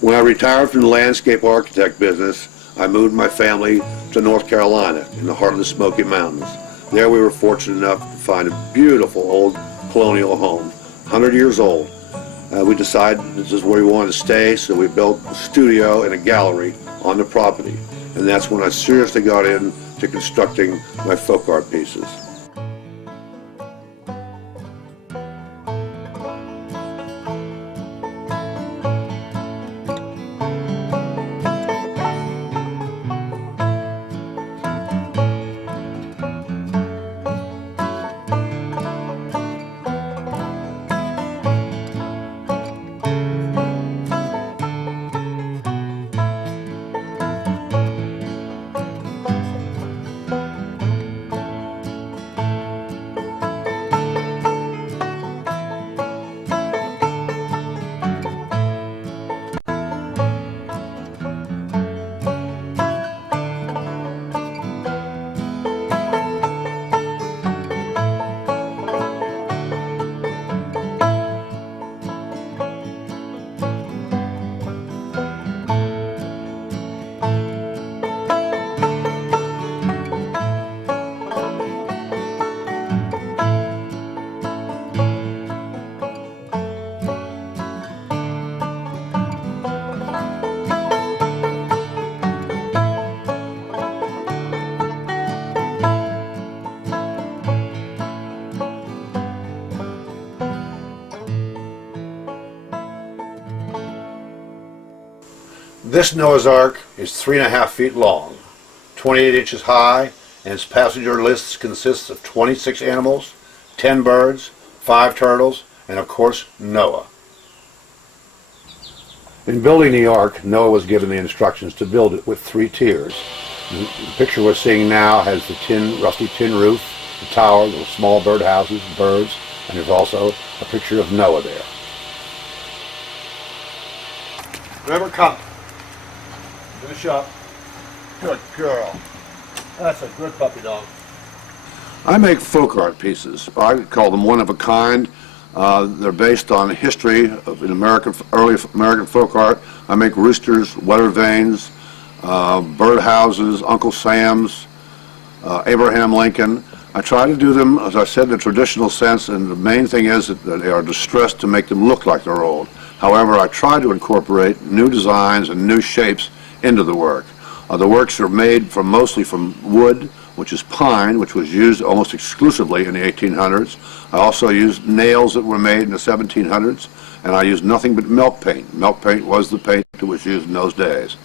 When I retired from the landscape architect business, I moved my family to North Carolina in the heart of the Smoky Mountains. There we were fortunate enough to find a beautiful old colonial home, 100 years old. We decided this is where we wanted to stay, so we built a studio and a gallery on the property. And that's when I seriously got into constructing my folk art pieces. This Noah's Ark is 3.5 feet long, 28 inches high, and its passenger list consists of 26 animals, 10 birds, 5 turtles, and of course Noah. In building the Ark, Noah was given the instructions to build it with 3 tiers. The picture we're seeing now has the rusty tin roof, the tower, little small bird houses, birds, and there's also a picture of Noah there. Remember, come. Finish up. Good girl. That's a good puppy dog. I make folk art pieces. I call them one of a kind. They're based on history of early American folk art. I make roosters, weather vanes, bird houses, Uncle Sam's, Abraham Lincoln. I try to do them, as I said, in the traditional sense, and the main thing is that they are distressed to make them look like they're old. However, I try to incorporate new designs and new shapes into the work. The works are made mostly from wood, which is pine, which was used almost exclusively in the 1800s. I also used nails that were made in the 1700s, and I used nothing but milk paint. Milk paint was the paint that was used in those days.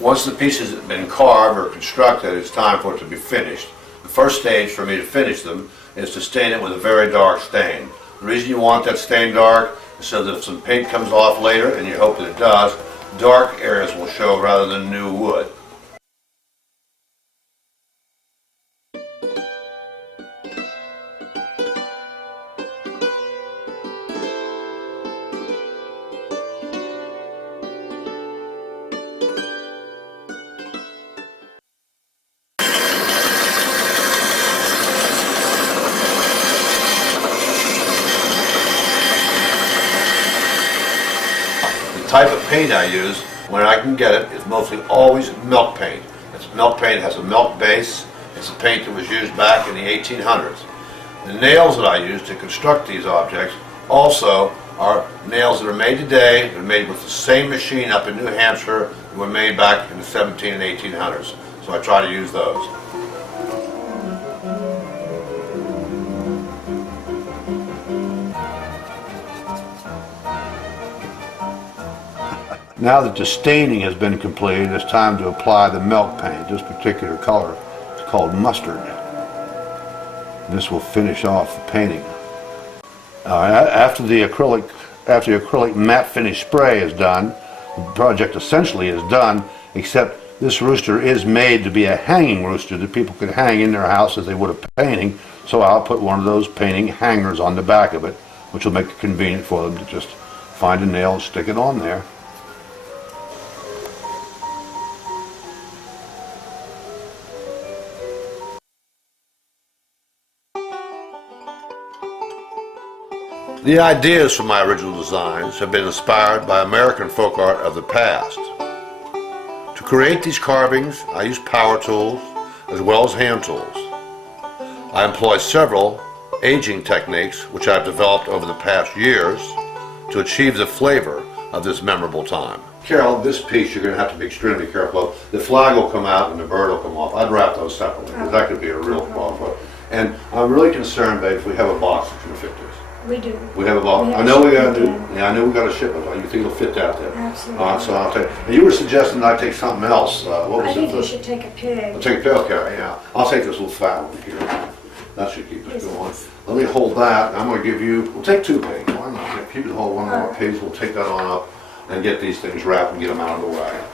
Once the pieces have been carved or constructed, it's time for it to be finished. The first stage for me to finish them is to stain it with a very dark stain. The reason you want that stain dark is so that if some paint comes off later, and you hope that it does, dark areas will show rather than new wood. type of paint I use, when I can get it, is mostly always milk paint. It's milk paint has a milk base. It's a paint that was used back in the 1800s. The nails that I use to construct these objects also are nails that are made today. They're made with the same machine up in New Hampshire that were made back in the 17 and 1800s. So I try to use those. Now that the staining has been completed, it's time to apply the milk paint. This particular color is called mustard. This will finish off the painting. After the acrylic matte finish spray is done, the project essentially is done, except this rooster is made to be a hanging rooster that people could hang in their house as they would a painting, so I'll put one of those painting hangers on the back of it, which will make it convenient for them to just find a nail and stick it on there. The ideas for my original designs have been inspired by American folk art of the past. To create these carvings, I use power tools as well as hand tools. I employ several aging techniques which I've developed over the past years to achieve the flavor of this memorable time. Carol, this piece you're going to have to be extremely careful of. The flag will come out and the bird will come off. I'd wrap those separately because that could be a real problem. And I'm really concerned, babe, if we have a box that can fit this. We do. We have a box. I know we got to do. Yeah, I know we got to ship it. You think it'll fit out there? Absolutely. All right, so I'll take. And you were suggesting that I take something else. What was I it? think you should take a pig. I'll take a pig. Okay, yeah. I'll take this little fat one here. That should keep us going. Let me hold that. I'm going to give you. We'll take two pigs. Why not? If you can hold one of our pigs, we'll take that on up and get these things wrapped and get them out of the way.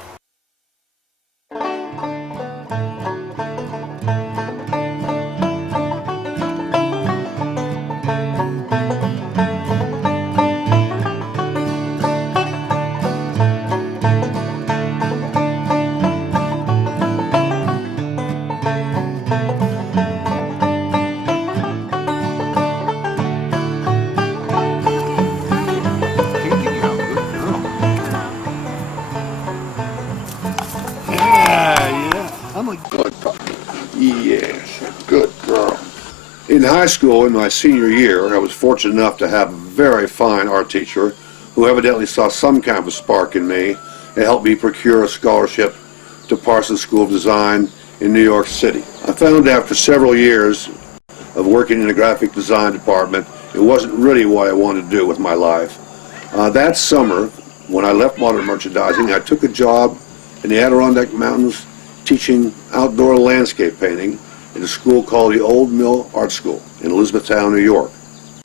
Good puppy. Yes, good girl. In high school, in my senior year, I was fortunate enough to have a very fine art teacher who evidently saw some kind of a spark in me and helped me procure a scholarship to Parsons School of Design in New York City. I found after several years of working in the graphic design department, it wasn't really what I wanted to do with my life. That summer, when I left modern merchandising, I took a job in the Adirondack Mountains teaching outdoor landscape painting in a school called the Old Mill Art School in Elizabethtown, New York.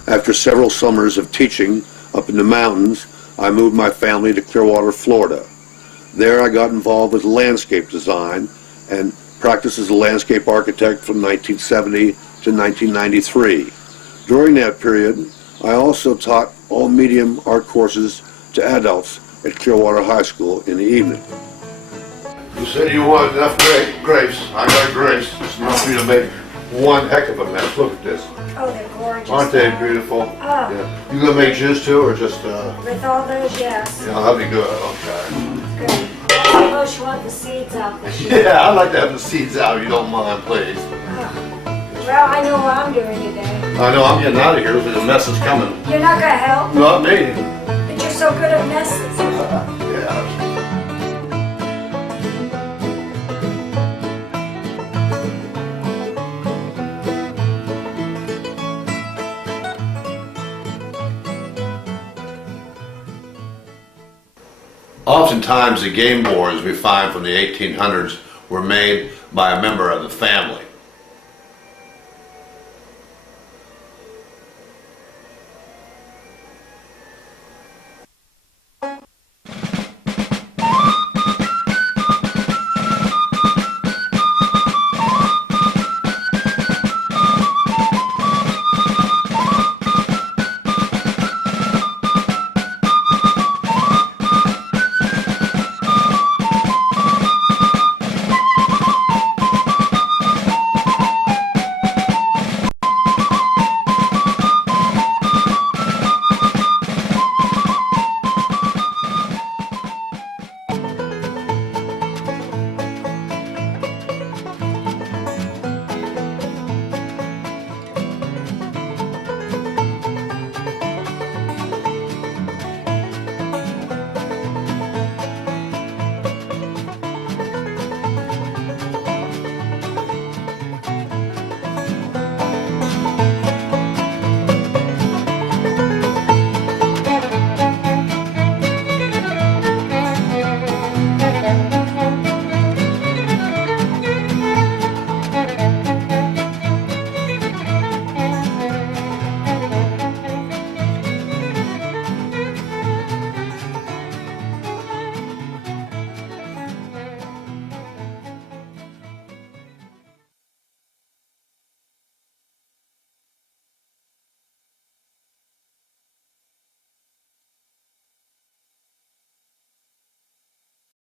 After several summers of teaching up in the mountains, I moved my family to Clearwater, Florida. There I got involved with landscape design and practiced as a landscape architect from 1970 to 1993. During that period, I also taught all medium art courses to adults at Clearwater High School in the evening. You said you wanted enough grapes. I got grapes. It's enough for you to make one heck of a mess. Look at this. Oh, they're gorgeous. Aren't they beautiful? Oh. Yeah. You gonna make juice too, or just? With all those, yes. Yeah, that'd be good. Okay. Good. I suppose you want the seeds out this year. Yeah, I'd like to have the seeds out if you don't mind, please. Well, I know what I'm doing today. I know I'm getting out of here because the mess is coming. You're not gonna help me? Not me. But you're so good at messes. Yeah. Oftentimes the game boards we find from the 1800s were made by a member of the family.